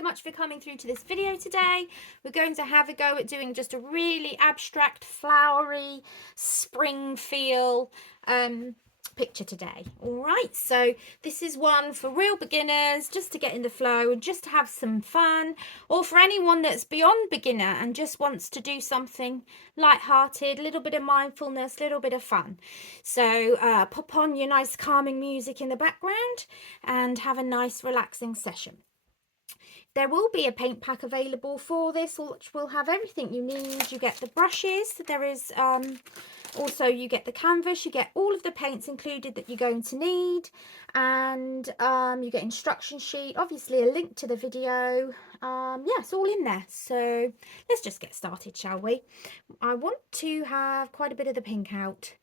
so much for coming through to this video today. We're going to have a go at doing just a really abstract, flowery, spring feel picture today. All right, so this is one for real beginners, just to get in the flow and just to have some fun, or for anyone that's beyond beginner and just wants to do something light-hearted, a little bit of mindfulness, a little bit of fun. So pop on your nice calming music in the background and have a nice relaxing session. There will be a paint pack available for this, which will have everything you need. You get the brushes, there is also you get the canvas, you get all of the paints included that you're going to need, and you get instruction sheet, obviously a link to the video. Yeah, it's all in there. So let's just get started, shall we? I want to have quite a bit of the pink out,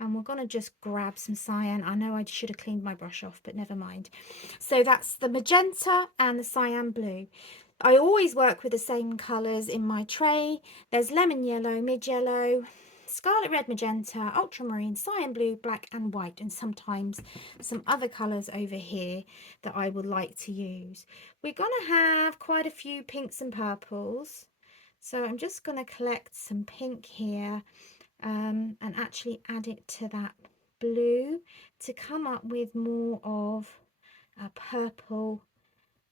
and we're going to just grab some cyan. I know I should have cleaned my brush off, but never mind. So that's the magenta and the cyan blue. I always work with the same colours in my tray. There's lemon yellow, mid yellow, scarlet red, magenta, ultramarine, cyan blue, black and white, and sometimes some other colours over here that I would like to use. We're going to have quite a few pinks and purples. So I'm just going to collect some pink here. And actually add it to that blue to come up with more of a purple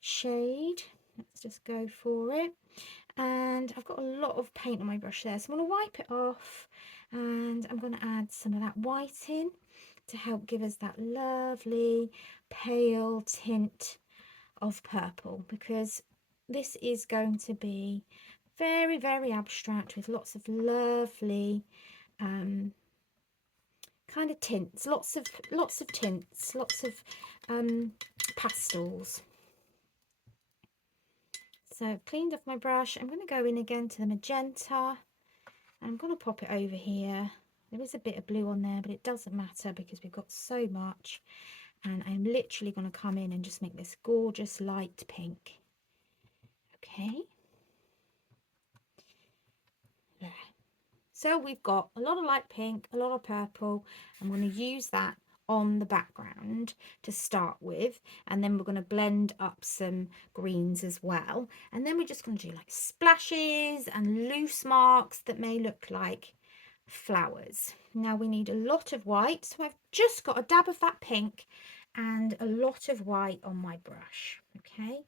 shade. Let's just go for it. And I've got a lot of paint on my brush there, so I'm going to wipe it off, and I'm going to add some of that white in to help give us that lovely pale tint of purple, because this is going to be very, very abstract with lots of lovely kind of tints, lots of tints, lots of pastels. So I've cleaned off my brush. I'm going to go in again to the magenta. I'm going to pop it over here. There is a bit of blue on there, but it doesn't matter because we've got so much. And I'm literally going to come in and just make this gorgeous light pink. Okay. There. So we've got a lot of light pink, a lot of purple. I'm going to use that on the background to start with, and then we're going to blend up some greens as well, and then we're just going to do like splashes and loose marks that may look like flowers. Now we need a lot of white, so I've just got a dab of that pink and a lot of white on my brush. Okay,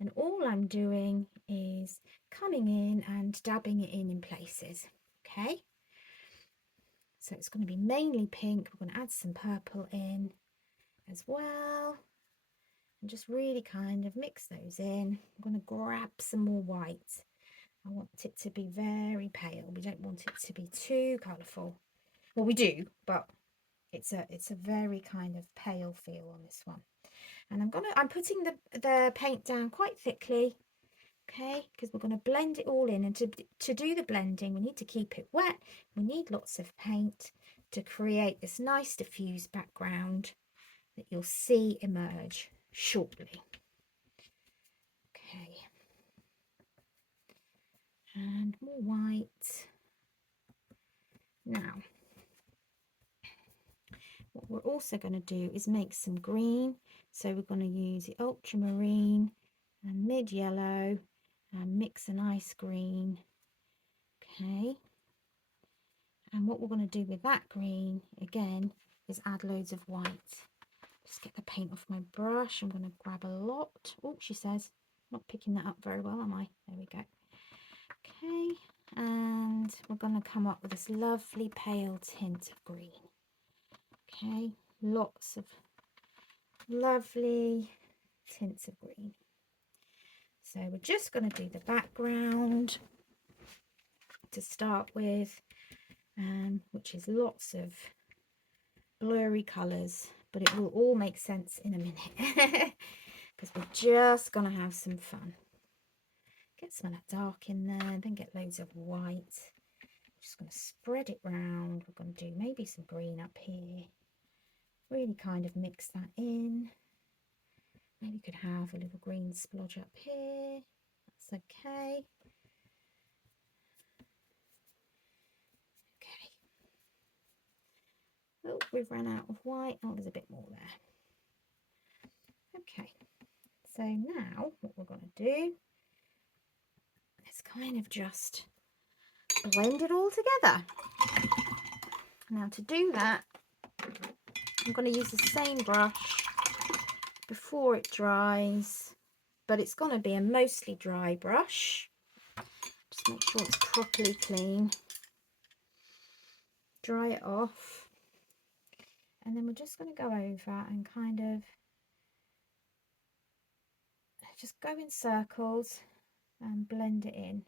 and all I'm doing is coming in and dabbing it in places. Okay, so it's going to be mainly pink. We're going to add some purple in as well and just really kind of mix those in. I'm going to grab some more white. I want it to be very pale. We don't want it to be too colourful. Well, we do, but it's a very kind of pale feel on this one. And I'm putting the paint down quite thickly. Okay, because we're going to blend it all in, and to do the blending we need to keep it wet. We need lots of paint to create this nice diffuse background that you'll see emerge shortly. Okay, and more white. Now what we're also going to do is make some green, so we're going to use the ultramarine and mid yellow and mix a nice green. Okay, and what we're going to do with that green again is add loads of white. Just get the paint off my brush. I'm going to grab a lot. Oh, she says, not picking that up very well, am I? There we go. Okay, and we're going to come up with this lovely pale tint of green. Okay, lots of lovely tints of green. So we're just going to do the background to start with, which is lots of blurry colours, but it will all make sense in a minute because we're just going to have some fun. Get some of that dark in there, then get loads of white. Just going to spread it round. We're going to do maybe some green up here. Really kind of mix that in. Maybe we could have a little green splodge up here. That's okay. Okay. Oh, we've run out of white. Oh, there's a bit more there. Okay. So now what we're going to do is kind of just blend it all together. Now to do that, I'm going to use the same brush before it dries, but it's going to be a mostly dry brush. Just make sure it's properly clean. Dry it off, and then we're just going to go over and kind of just go in circles and blend it in.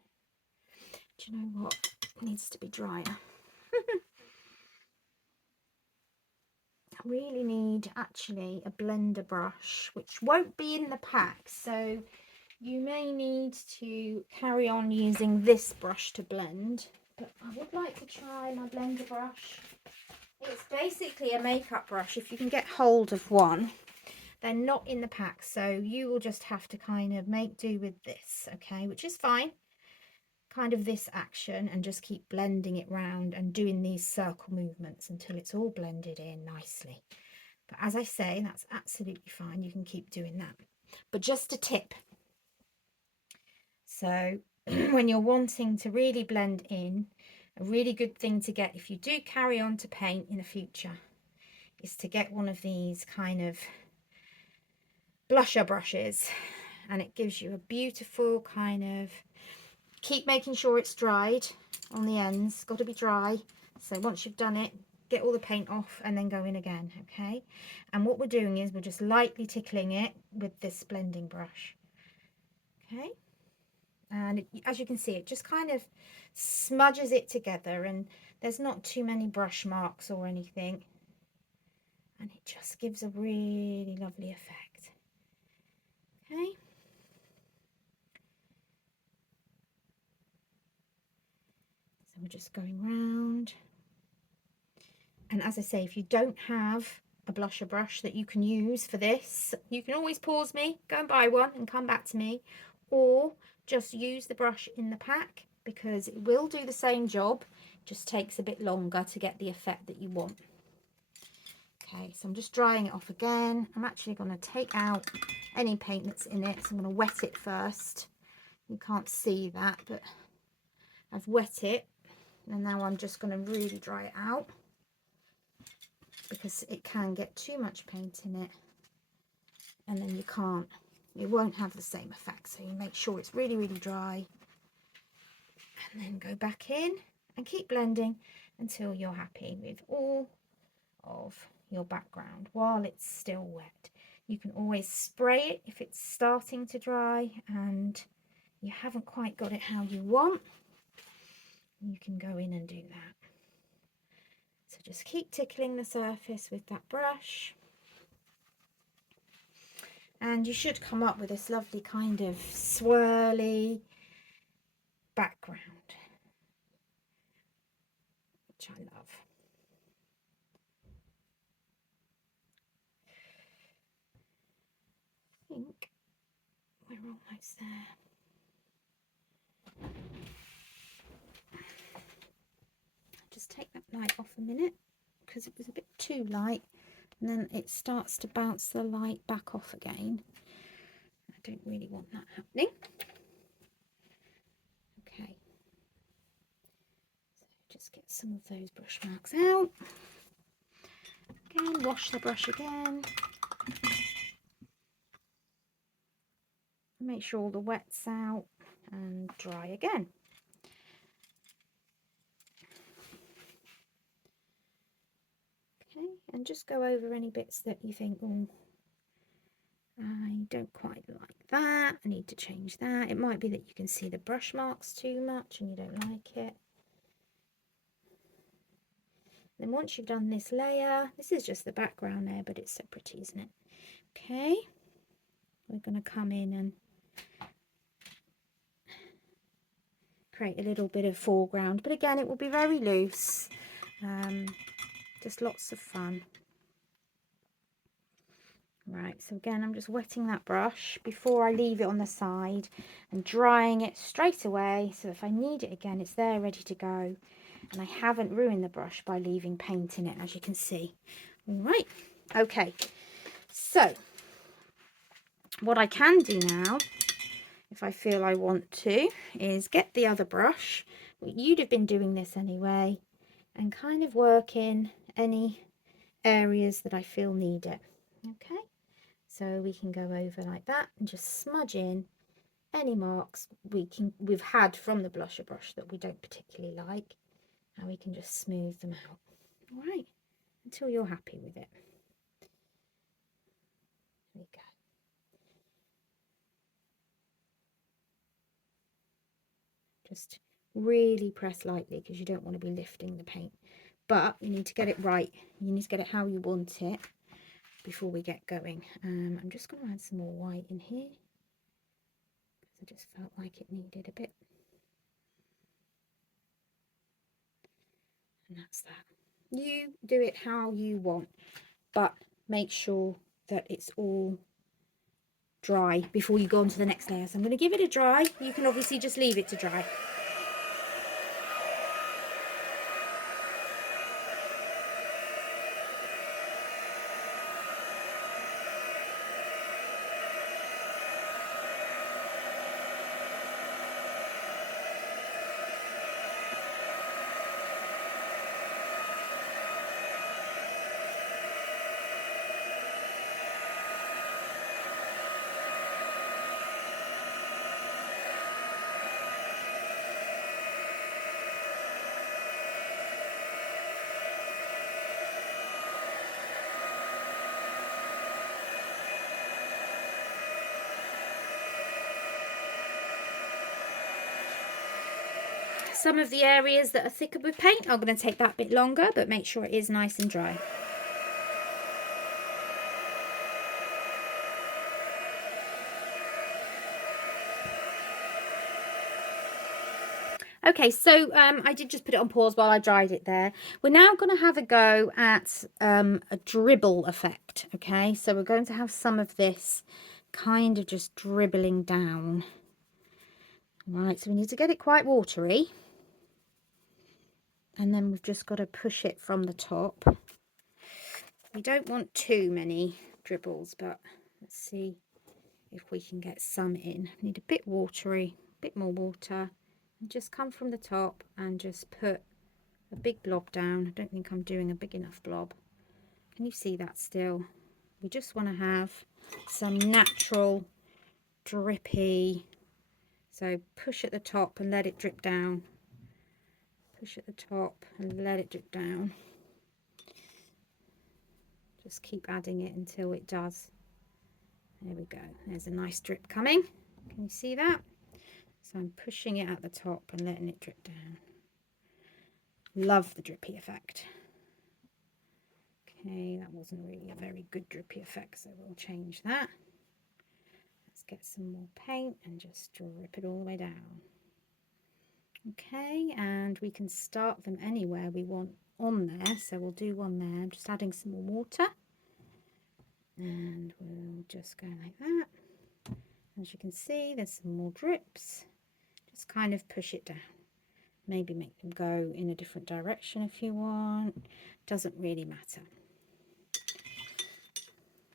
Do you know what? It needs to be drier. I really need actually a blender brush, which won't be in the pack, so you may need to carry on using this brush to blend, but I would like to try my blender brush. It's basically a makeup brush if you can get hold of one. They're not in the pack, so you will just have to kind of make do with this, okay, which is fine. Kind of this action, and just keep blending it round and doing these circle movements until it's all blended in nicely. But as I say, that's absolutely fine. You can keep doing that. But just a tip. So when you're wanting to really blend in, a really good thing to get if you do carry on to paint in the future is to get one of these kind of blusher brushes, and it gives you a beautiful kind of, keep making sure it's dried on the ends. It's got to be dry. So once you've done it, get all the paint off and then go in again, okay? And what we're doing is we're just lightly tickling it with this blending brush, okay? And as you can see, it just kind of smudges it together, and there's not too many brush marks or anything, and it just gives a really lovely effect, okay? So we're just going round. And as I say, if you don't have a blusher brush that you can use for this, you can always pause me, go and buy one and come back to me, or just use the brush in the pack, because it will do the same job, just takes a bit longer to get the effect that you want. Okay, so I'm just drying it off again. I'm actually going to take out any paint that's in it, so I'm going to wet it first. You can't see that, but I've wet it, and now I'm just going to really dry it out, because it can get too much paint in it, and then it won't have the same effect. So you make sure it's really dry, and then go back in and keep blending until you're happy with all of your background while it's still wet. You can always spray it if it's starting to dry and you haven't quite got it how you want. You can go in and do that. So just keep tickling the surface with that brush, and you should come up with this lovely kind of swirly background, which I love. I think we're almost there. Just take that light off a minute, because it was a bit too light, and then it starts to bounce the light back off again. I don't really want that happening. Okay, so just get some of those brush marks out. Again, wash the brush again. Make sure all the wet's out and dry again. Okay, and just go over any bits that you think, oh, I don't quite like that, I need to change that. It might be that you can see the brush marks too much and you don't like it. Then once you've done this layer, this is just the background layer, but it's so pretty, isn't it? Okay, we're going to come in and create a little bit of foreground, but again, it will be very loose, just lots of fun. Right, so again, I'm just wetting that brush before I leave it on the side and drying it straight away, so if I need it again, it's there ready to go, and I haven't ruined the brush by leaving paint in it, as you can see. All right, okay, so what I can do now if I feel I want to, is get the other brush. You'd have been doing this anyway, and kind of work in any areas that I feel need it. Okay, so we can go over like that and just smudge in any marks we've had from the blusher brush that we don't particularly like, and we can just smooth them out. All right, until you're happy with it. There we go. Just really press lightly because you don't want to be lifting the paint, but you need to get it right. You need to get it how you want it before we get going. I'm just going to add some more white in here because I just felt like it needed a bit. And that's that. You do it how you want, but make sure that it's all dry before you go on to the next layer. So I'm going to give it a dry. You can obviously just leave it to dry. Some of the areas that are thicker with paint are going to take that bit longer, but make sure it is nice and dry. Okay, so I did just put it on pause while I dried it there. We're now going to have a go at a dribble effect. Okay, so we're going to have some of this kind of just dribbling down. Right, so we need to get it quite watery. And then we've just got to push it from the top. We don't want too many dribbles, but let's see if we can get some in. We need a bit watery, a bit more water. And just come from the top and just put a big blob down. I don't think I'm doing a big enough blob. Can you see that still? We just want to have some natural drippy. So push at the top and let it drip down. Push at the top and let it drip down. Just keep adding it until it does. There we go. There's a nice drip coming. Can you see that? So I'm pushing it at the top and letting it drip down. Love the drippy effect. Okay, that wasn't really a very good drippy effect, so we'll change that. Let's get some more paint and just drip it all the way down. Okay, and we can start them anywhere we want on there, so we'll do one there. I'm just adding some more water, and we'll just go like that. As you can see, there's some more drips. Just kind of push it down. Maybe make them go in a different direction if you want. Doesn't really matter.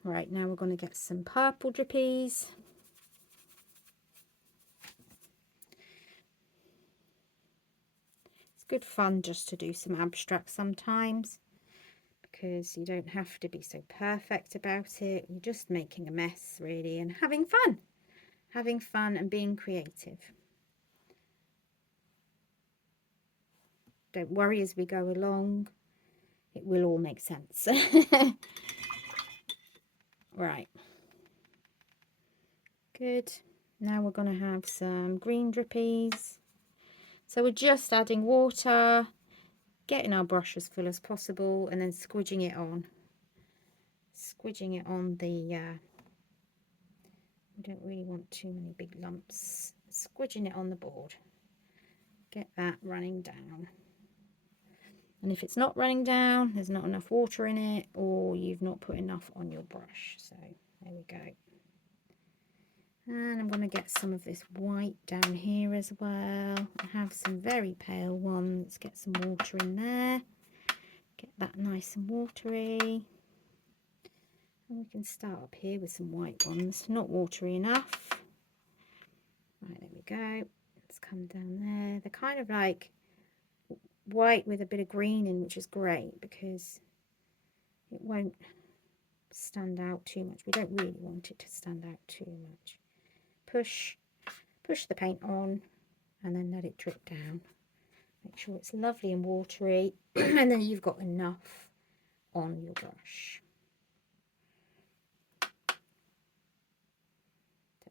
Right, now we're going to get some purple drippies. Good fun just to do some abstract sometimes, because you don't have to be so perfect about it. You're just making a mess really and having fun and being creative. Don't worry, as we go along it will all make sense. Right, good. Now we're going to have some green drippies. So we're just adding water, getting our brush as full as possible, and then squidging it on. Squidging it on the, we don't really want too many big lumps. Squidging it on the board. Get that running down. And if it's not running down, there's not enough water in it, or you've not put enough on your brush. So there we go. And I'm going to get some of this white down here as well. I have some very pale ones. Get some water in there. Get that nice and watery. And we can start up here with some white ones. Not watery enough. go. Let's come down there. They're kind of like white with a bit of green in, which is great because it won't stand out too much. We don't really want it to stand out too much. Push the paint on and then let it drip down. Make sure it's lovely and watery and then you've got enough on your brush.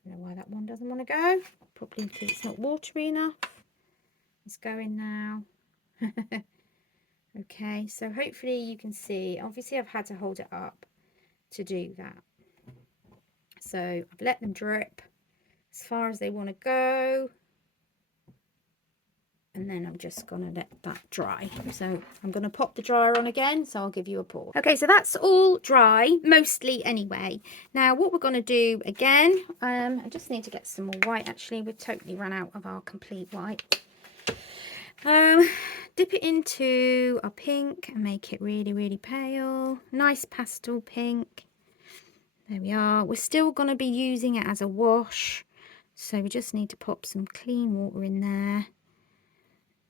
Don't know why that one doesn't want to go. Probably because it's not watery enough. It's going now. Okay, so hopefully you can see, obviously I've had to hold it up to do that. So I've let them drip as far as they want to go. And then I'm just going to let that dry. So I'm going to pop the dryer on again, so I'll give you a pause. Okay, so that's all dry, mostly anyway. Now what we're going to do again, I just need to get some more white actually. We've totally run out of our complete white. Dip it into a pink and make it really, really pale. Nice pastel pink. There we are. We're still going to be using it as a wash. So we just need to pop some clean water in there.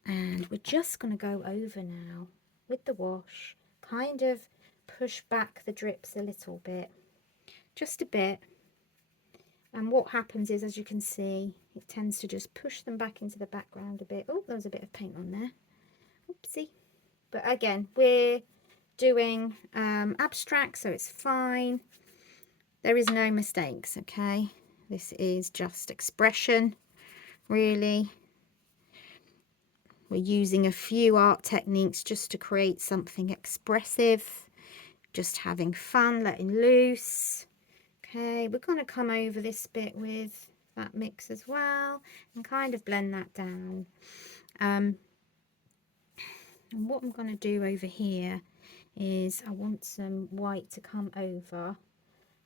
And we're just going to go over now with the wash. Kind of push back the drips a little bit. Just a bit. And what happens is, as you can see, it tends to just push them back into the background a bit. Oh, there was a bit of paint on there. Oopsie. But again, we're doing abstract, so it's fine. There is no mistakes, okay? This is just expression, really. We're using a few art techniques just to create something expressive. Just having fun, letting loose. Okay, we're going to come over this bit with that mix as well and kind of blend that down. And what I'm going to do over here is I want some white to come over,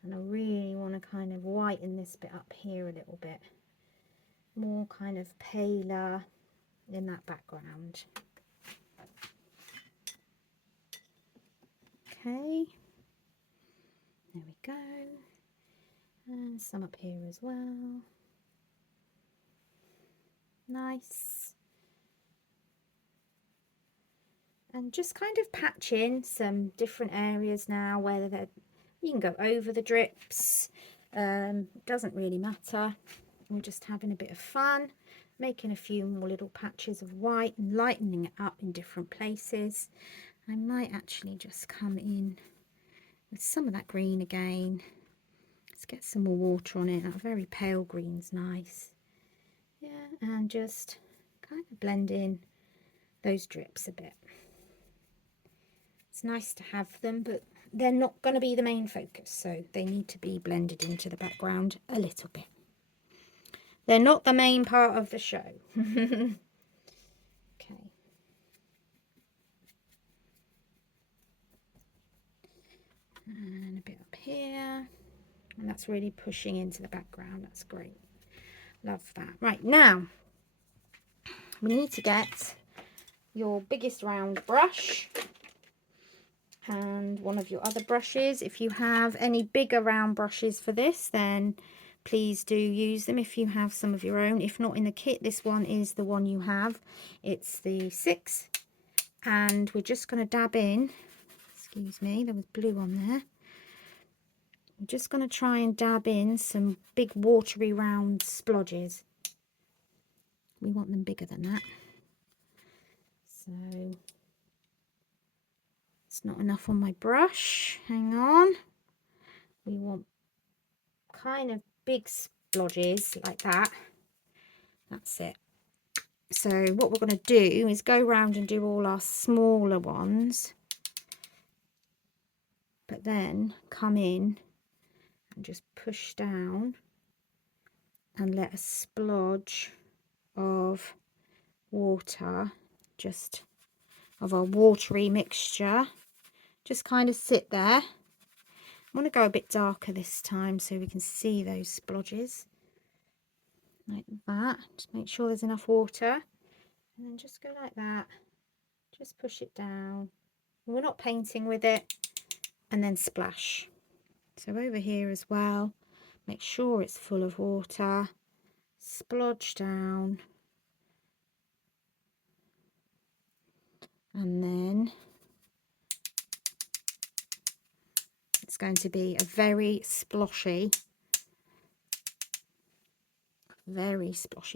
and I really want to kind of whiten this bit up here a little bit. More kind of paler in that background. Okay, there we go. And some up here as well. Nice. And just kind of patch in some different areas now, whether they're, you can go over the drips, doesn't really matter. We're just having a bit of fun, making a few more little patches of white and lightening it up in different places. I might actually just come in with some of that green again. Let's get some more water on it. That very pale green's nice. Yeah, and just kind of blend in those drips a bit. It's nice to have them, but they're not going to be the main focus, so they need to be blended into the background a little bit. They're not the main part of the show. Okay. And a bit up here. And that's really pushing into the background. That's great. Love that. Right, now we need to get your biggest round brush and one of your other brushes. If you have any bigger round brushes for this, then please do use them if you have some of your own. If not in the kit, this one is the one you have. It's the 6, and we're just going to dab in, excuse me, there was blue on there. We're just going to try and dab in some big watery round splodges. We want them bigger than that. So it's not enough on my brush. Hang on. We want kind of big splodges like that. That's it. So what we're going to do is go around and do all our smaller ones, but then come in and just push down and let a splodge of water, just of our watery mixture, just kind of sit there. I want to go a bit darker this time so we can see those splodges like that. Just make sure there's enough water, and then just go like that. Just push it down. We're not painting with it, and then splash. So over here as well, make sure it's full of water, splodge down, and then it's going to be a very sploshy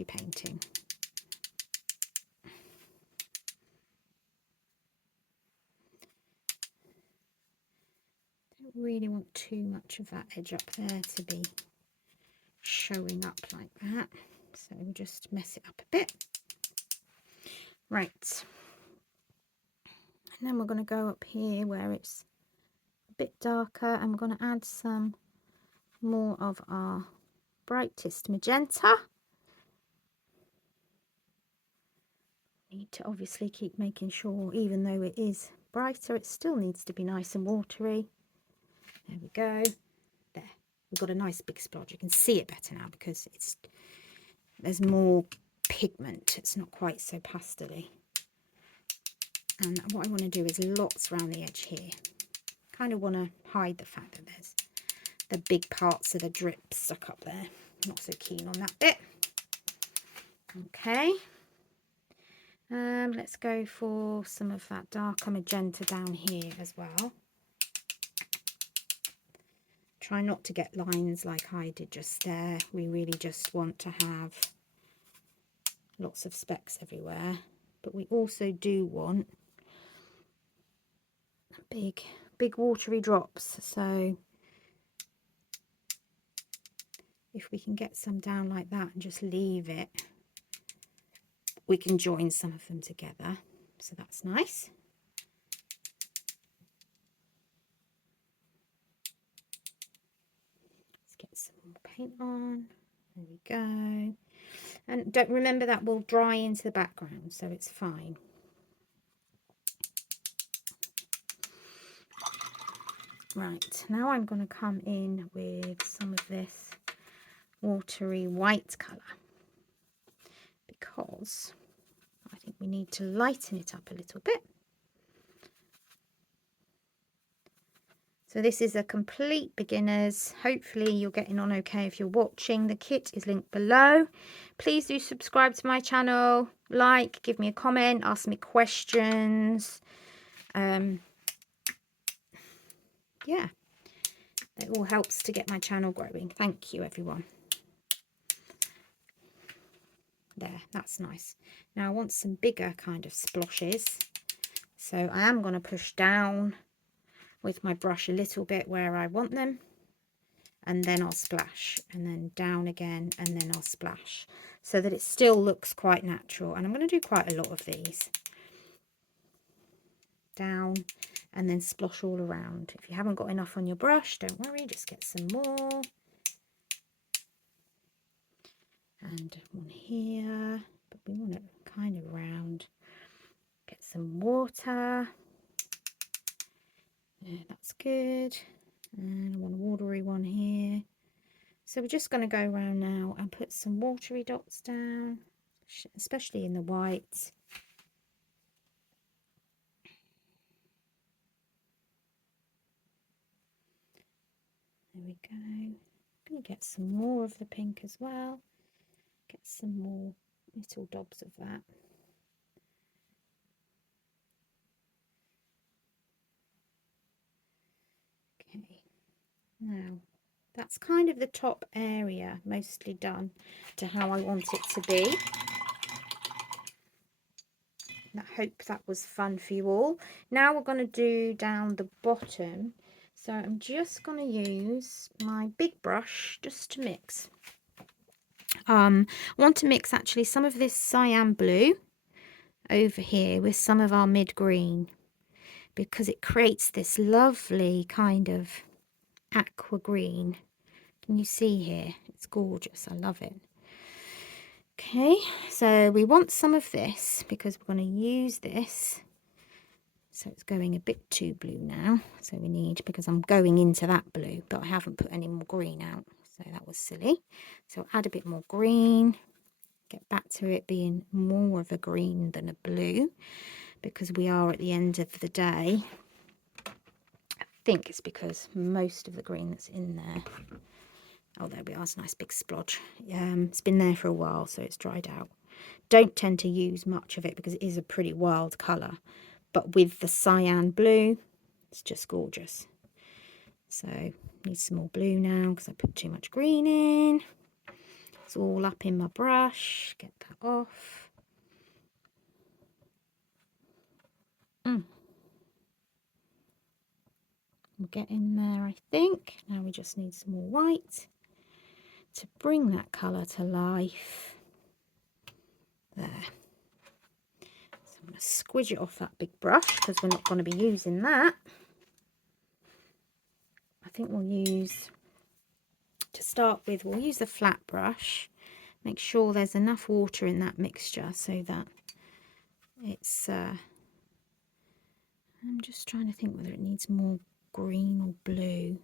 painting. Don't really want too much of that edge up there to be showing up like that, so we'll just mess it up a bit. Right, and then we're going to go up here where it's a bit darker, and we're going to add some more of our brightest magenta. Need to obviously keep making sure, even though it is brighter, it still needs to be nice and watery. There we go. There, we've got a nice big splodge. You can see it better now because there's more pigment. It's not quite so pastel-y. And what I want to do is lots around the edge here. Kind of want to hide the fact that there's the big parts of the drip stuck up there. Not so keen on that bit. Okay. Let's go for some of that darker magenta down here as well. Try not to get lines like I did just there. We really just want to have lots of specks everywhere. But we also do want big watery drops. So if we can get some down like that and just leave it, we can join some of them together. So that's nice. Let's get some more paint on. There we go. And don't remember that will dry into the background, so it's fine. Right, now I'm going to come in with some of this watery white colour, because I think we need to lighten it up a little bit. So this is a complete beginners. Hopefully you're getting on okay if you're watching. The kit is linked below. Please do subscribe to my channel, like, give me a comment, ask me questions. Yeah, it all helps to get my channel growing. Thank you, everyone. There, that's nice. Now I want some bigger kind of sploshes. So I am going to push down with my brush a little bit where I want them, and then I'll splash, and then down again, and then I'll splash, so that it still looks quite natural. And I'm going to do quite a lot of these. Down, and then splosh all around. If you haven't got enough on your brush, don't worry, just get some more. And one here, but we want it kind of round. Get some water. Yeah, that's good. And I want a watery one here. So we're just going to go around now and put some watery dots down, especially in the white. There we go. I'm going to get some more of the pink as well. Get some more little dobs of that. Okay, now that's kind of the top area mostly done to how I want it to be. I hope that was fun for you all. Now we're going to do down the bottom. So I'm just going to use my big brush just to mix. I want to mix actually some of this cyan blue over here with some of our mid green, because it creates this lovely kind of aqua green. Can you see here? It's gorgeous. I love it. Okay, so we want some of this because we're going to use this. So it's going a bit too blue now. So we need, because I'm going into that blue, but I haven't put any more green out. So that was silly. So add a bit more green. Get back to it being more of a green than a blue, because we are at the end of the day. I think it's because most of the green that's in there Oh, there we are. It's a nice big splodge. It's been there for a while, so it's dried out. Don't tend to use much of it because it is a pretty wild colour. But with the cyan blue, it's just gorgeous. So, need some more blue now because I put too much green in. It's all up in my brush. Get that off. We'll get in there, I think. Now we just need some more white to bring that colour to life. There. So I'm going to squidge it off that big brush because we're not going to be using that. I think we'll use, to start with, we'll use the flat brush. Make sure there's enough water in that mixture so that it's, I'm just trying to think whether it needs more green or blue.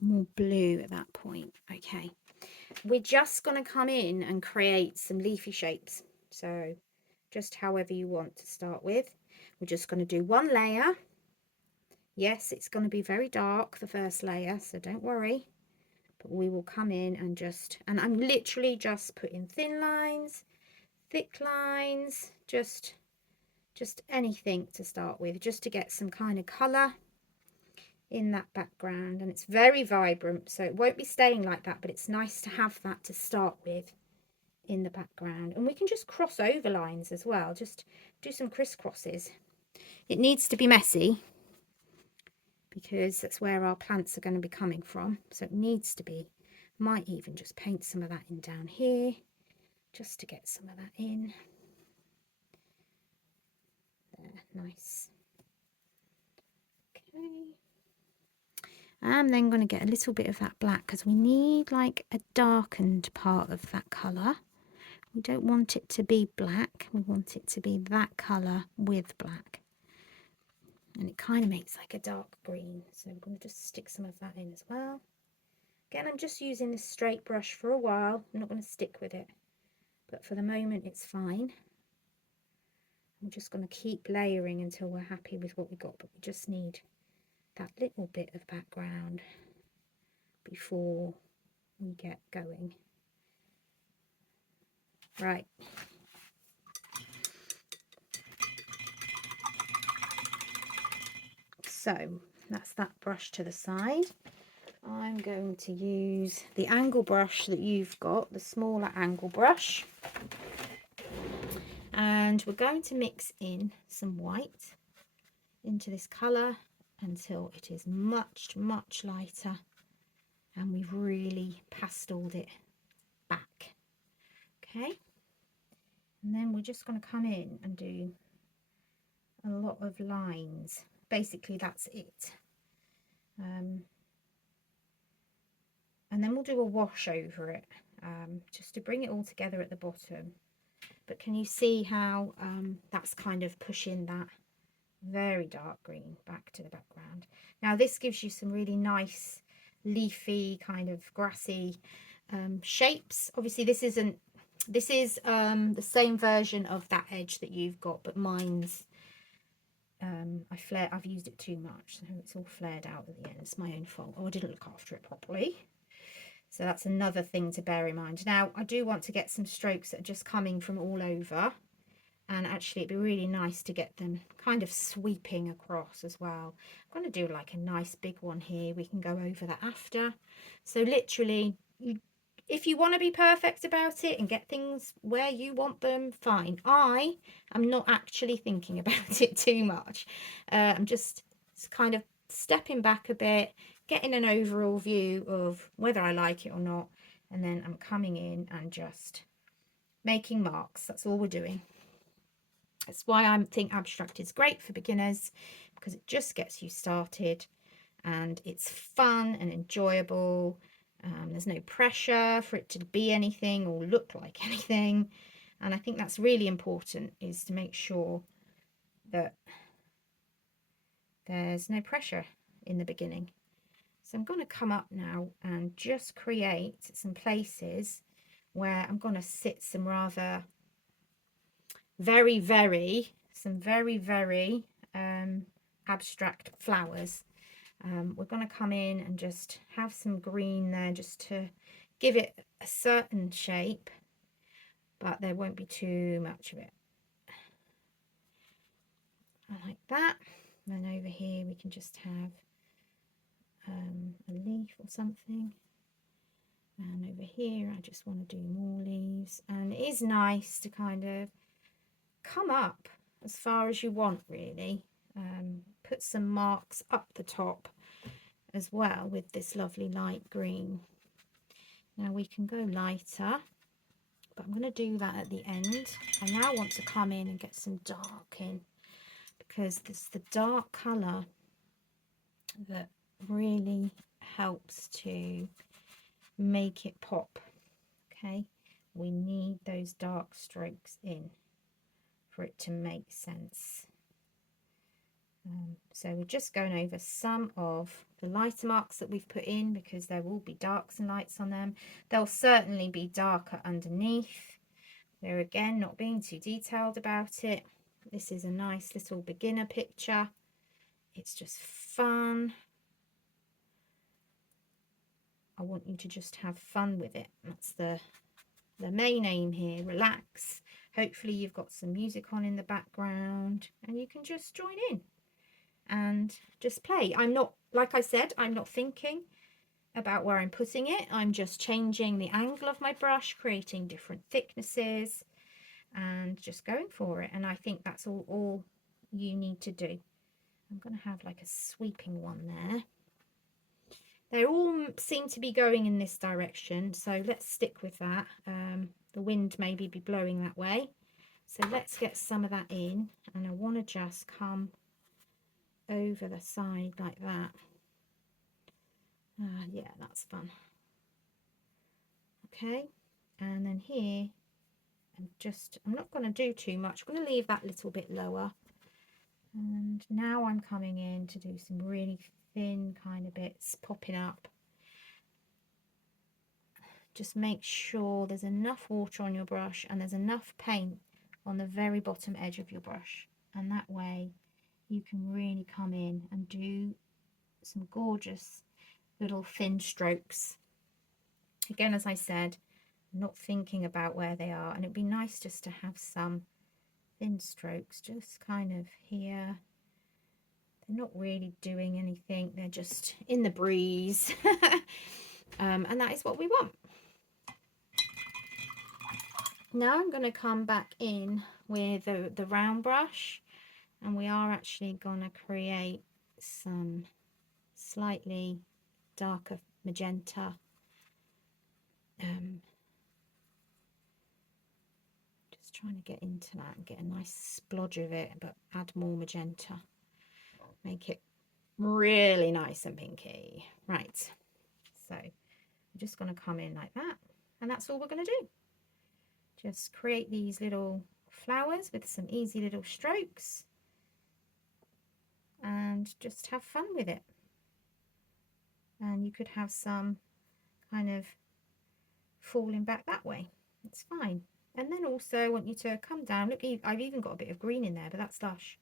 More blue at that point. Okay. We're just going to come in and create some leafy shapes. So just however you want to start with. We're just going to do one layer. Yes, it's going to be very dark, the first layer, so don't worry. But we will come in and just, and I'm literally just putting thin lines, thick lines, just anything to start with, just to get some kind of colour in that background. And it's very vibrant, so it won't be staying like that, but it's nice to have that to start with in the background. And we can just cross over lines as well, just do some crisscrosses. It needs to be messy because that's where our plants are going to be coming from, so it needs to be. Might even just paint some of that in down here just to get some of that in there. Nice. Okay, I'm then going to get a little bit of that black because we need like a darkened part of that colour. We don't want it to be black, we want it to be that colour with black. And it kind of makes like a dark green, so I'm going to just stick some of that in as well. Again, I'm just using this straight brush for a while. I'm not going to stick with it, but for the moment it's fine. I'm just going to keep layering until we're happy with what we got, but we just need that little bit of background before we get going. Right. So that's that brush to the side. I'm going to use the angle brush that you've got, the smaller angle brush. And we're going to mix in some white into this colour until it is much, much lighter. And we've really pasteled it back. Okay. And then we're just going to come in and do a lot of lines. Basically, that's it. And then we'll do a wash over it, just to bring it all together at the bottom. But can you see how that's kind of pushing that very dark green back to the background? Now this gives you some really nice leafy kind of grassy shapes. Obviously this is the same version of that edge that you've got, but mine's I've used it too much, so it's all flared out at the end. It's my own fault. Oh, I didn't look after it properly. So that's another thing to bear in mind. Now, I do want to get some strokes that are just coming from all over. And actually, it'd be really nice to get them kind of sweeping across as well. I'm going to do like a nice big one here. We can go over that after. So literally, if you want to be perfect about it and get things where you want them, fine. I am not actually thinking about it too much. I'm just kind of stepping back a bit, getting an overall view of whether I like it or not, and then I'm coming in and just making marks. That's all we're doing. That's why I think abstract is great for beginners, because it just gets you started and it's fun and enjoyable. There's no pressure for it to be anything or look like anything, and I think that's really important, is to make sure that there's no pressure in the beginning. So I'm going to come up now and just create some places where I'm going to sit some rather very abstract flowers. We're going to come in and just have some green there just to give it a certain shape, but there won't be too much of it. I like that. And then over here we can just have a leaf or something. And over here I just want to do more leaves. And it is nice to kind of come up as far as you want, really. Put some marks up the top as well with this lovely light green. Now we can go lighter, but I'm going to do that at the end. I now want to come in and get some dark in, because it's the dark colour that really helps to make it pop. Okay, we need those dark strokes in for it to make sense. So we're just going over some of the lighter marks that we've put in, because there will be darks and lights on them. They'll certainly be darker underneath. We're again not being too detailed about it. This is a nice little beginner picture. It's just fun. I want you to just have fun with it. That's the main aim here. Relax. Hopefully you've got some music on in the background and you can just join in and just play. I'm not, like I said, I'm not thinking about where I'm putting it. I'm just changing the angle of my brush, creating different thicknesses and just going for it. And I think that's all you need to do. I'm going to have like a sweeping one there. They all seem to be going in this direction, so let's stick with that. The wind maybe be blowing that way. So let's get some of that in, and I want to just come over the side like that. Yeah, that's fun. Okay, and then here, I'm not going to do too much. I'm going to leave that little bit lower. And now I'm coming in to do some really thin kind of bits popping up. Just make sure there's enough water on your brush and there's enough paint on the very bottom edge of your brush, and that way you can really come in and do some gorgeous little thin strokes. Again, as I said, not thinking about where they are, and it'd be nice just to have some thin strokes just kind of here. They're not really doing anything, they're just in the breeze. And that is what we want. Now I'm going to come back in with the round brush, and we are actually going to create some slightly darker magenta. Just trying to get into that and get a nice splodge of it, but add more magenta. Make it really nice and pinky. Right, so I'm just going to come in like that, and that's all we're going to do. Just create these little flowers with some easy little strokes and just have fun with it. And you could have some kind of falling back that way. It's fine. And then also I want you to come down. Look, I've even got a bit of green in there, but that's lush.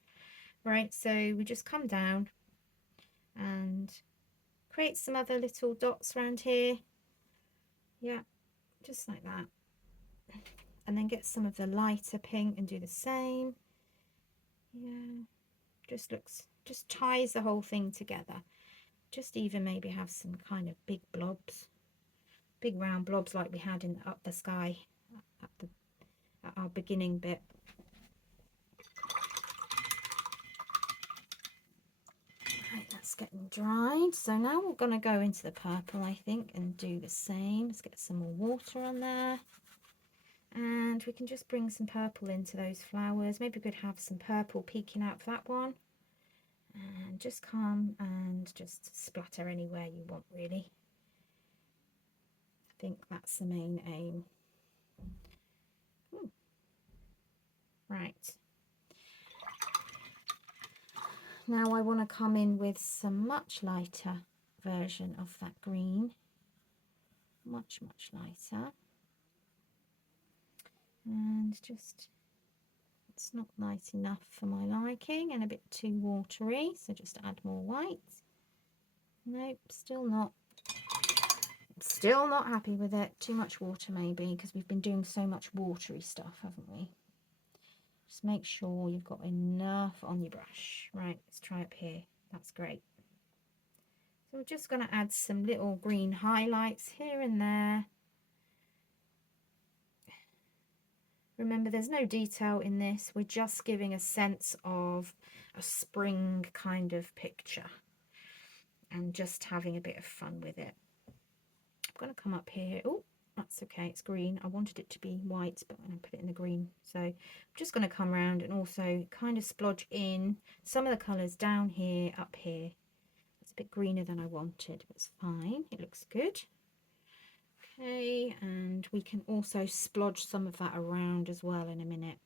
Right, so we just come down and create some other little dots around here. Yeah, just like that. And then get some of the lighter pink and do the same. Yeah, just ties the whole thing together. Just even maybe have some kind of big blobs, big round blobs like we had in up the sky at our beginning bit. Right, that's getting dried. So now we're going to go into the purple, I think, and do the same. Let's get some more water on there. And we can just bring some purple into those flowers. Maybe we could have some purple peeking out for that one. And just come and just splatter anywhere you want, really. I think that's the main aim. Right. Now I want to come in with some much lighter version of that green. Much, much lighter. And just, it's not light enough for my liking and a bit too watery, so just add more white. Nope, still not happy with it. Too much water maybe, because we've been doing so much watery stuff, haven't we? Just make sure you've got enough on your brush. Right, let's try up here. That's great. So we're just going to add some little green highlights here and there. Remember, there's no detail in this. We're just giving a sense of a spring kind of picture and just having a bit of fun with it. I'm going to come up here. Oh, that's okay. It's green. I wanted it to be white, but I'm going to put it in the green. So I'm just going to come around and also kind of splodge in some of the colours down here, up here. It's a bit greener than I wanted, but it's fine. It looks good. Okay, and we can also splodge some of that around as well in a minute.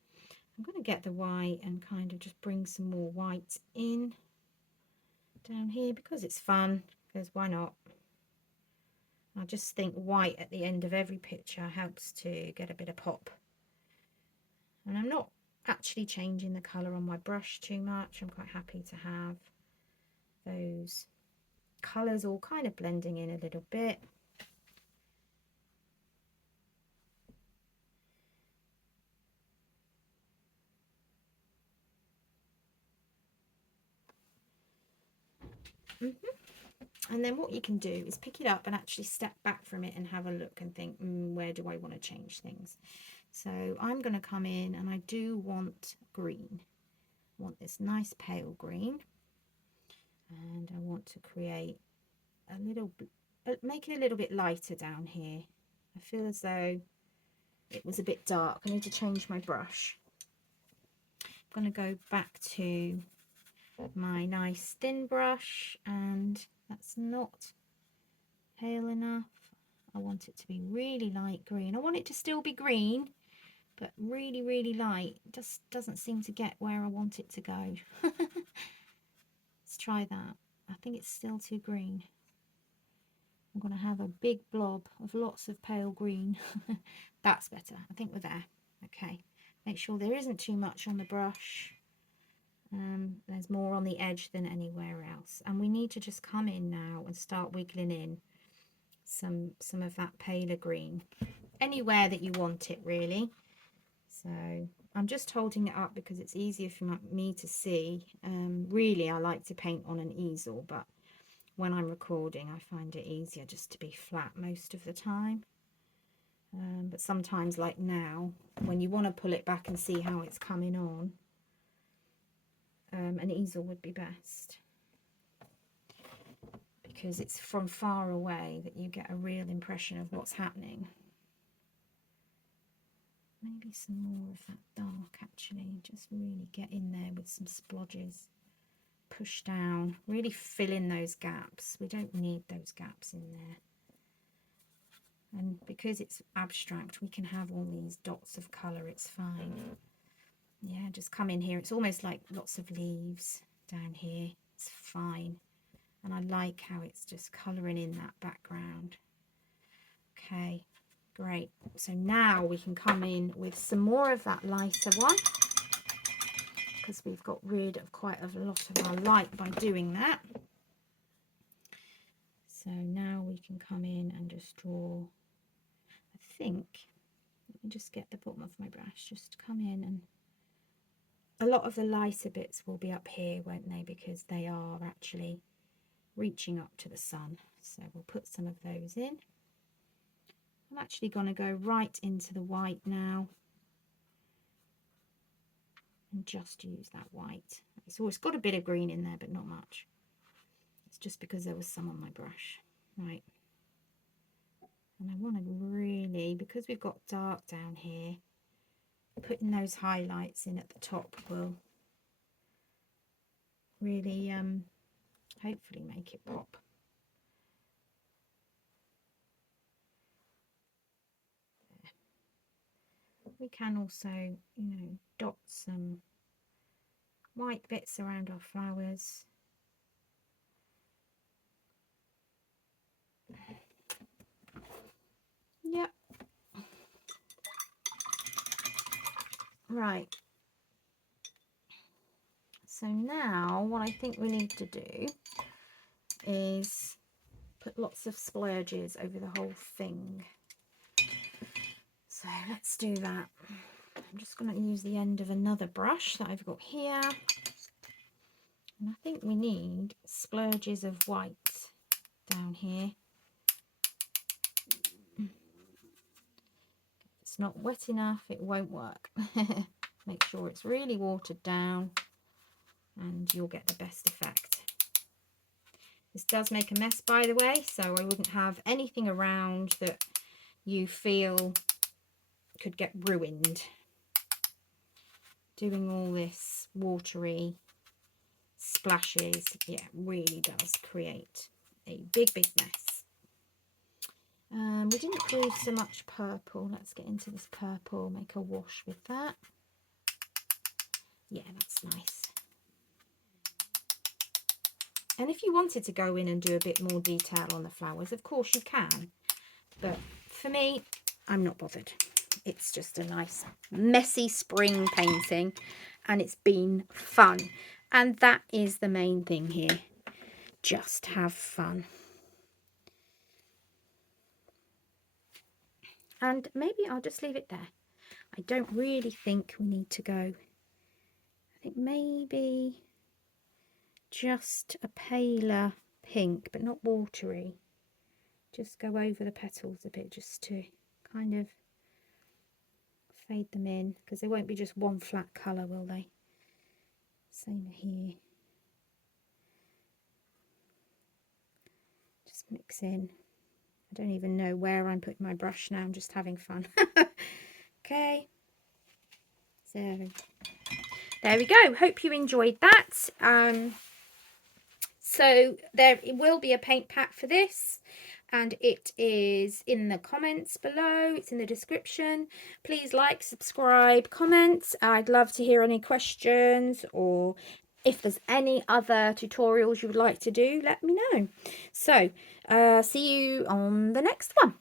I'm going to get the white and kind of just bring some more white in down here because it's fun, because why not? I just think white at the end of every picture helps to get a bit of pop. And I'm not actually changing the colour on my brush too much. I'm quite happy to have those colours all kind of blending in a little bit. And then what you can do is pick it up and actually step back from it and have a look and think, where do I want to change things? So I'm going to come in and I do want green. I want this nice pale green. And I want to create a little, make it a little bit lighter down here. I feel as though it was a bit dark. I need to change my brush. I'm going to go back to my nice thin brush, and that's not pale enough. I want it to be really light green. I want it to still be green, but really, really light. It just doesn't seem to get where I want it to go. Let's try that. I think it's still too green. I'm going to have a big blob of lots of pale green. That's better. I think we're there. Okay. Make sure there isn't too much on the brush. There's more on the edge than anywhere else. And we need to just come in now and start wiggling in some of that paler green. Anywhere that you want it, really. So I'm just holding it up because it's easier for me to see. Really, I like to paint on an easel, but when I'm recording, I find it easier just to be flat most of the time. But sometimes, like now, when you want to pull it back and see how it's coming on, an easel would be best, because it's from far away that you get a real impression of what's happening. Maybe some more of that dark, actually. Just really get in there with some splodges. Push down, really fill in those gaps. We don't need those gaps in there. And because it's abstract, we can have all these dots of colour, it's fine. Yeah, just come in here. It's almost like lots of leaves down here. It's fine. And I like how it's just colouring in that background. Okay, great. So now we can come in with some more of that lighter one, because we've got rid of quite a lot of our light by doing that. So now we can come in and just draw, I think, let me just get the bottom of my brush, just come in, and a lot of the lighter bits will be up here, won't they, because they are actually reaching up to the sun. So we'll put some of those in. I'm actually going to go right into the white now and just use that white. So it's got a bit of green in there, but not much. It's just because there was some on my brush. Right. And I want to really, because we've got dark down here, putting those highlights in at the top will really hopefully make it pop. There. We can also, you know, dot some white bits around our flowers. Yep. Right. So now what I think we need to do is put lots of splurges over the whole thing. So let's do that. I'm just going to use the end of another brush that I've got here. And I think we need splurges of white down here. If it's not wet enough, it won't work. Make sure it's really watered down and you'll get the best effect. This does make a mess, by the way, so I wouldn't have anything around that you feel could get ruined. Doing all this watery splashes, yeah, really does create a big mess. We didn't do so much purple. Let's get into this purple, make a wash with that. Yeah, that's nice. And if you wanted to go in and do a bit more detail on the flowers, of course you can. But for me, I'm not bothered. It's just a nice messy spring painting and it's been fun. And that is the main thing here. Just have fun. And maybe I'll just leave it there. I don't really think we need to go. I think maybe just a paler pink, but not watery. Just go over the petals a bit, just to kind of fade them in, because they won't be just one flat colour, will they? Same here. Just mix in. I don't even know where I'm putting my brush now. I'm just having fun. Okay. So there we go. Hope you enjoyed that. So there will be a paint pack for this, and it is in the comments below. It's in the description. Please like, subscribe, comment. I'd love to hear any questions, or if there's any other tutorials you would like to do, let me know. So see you on the next one.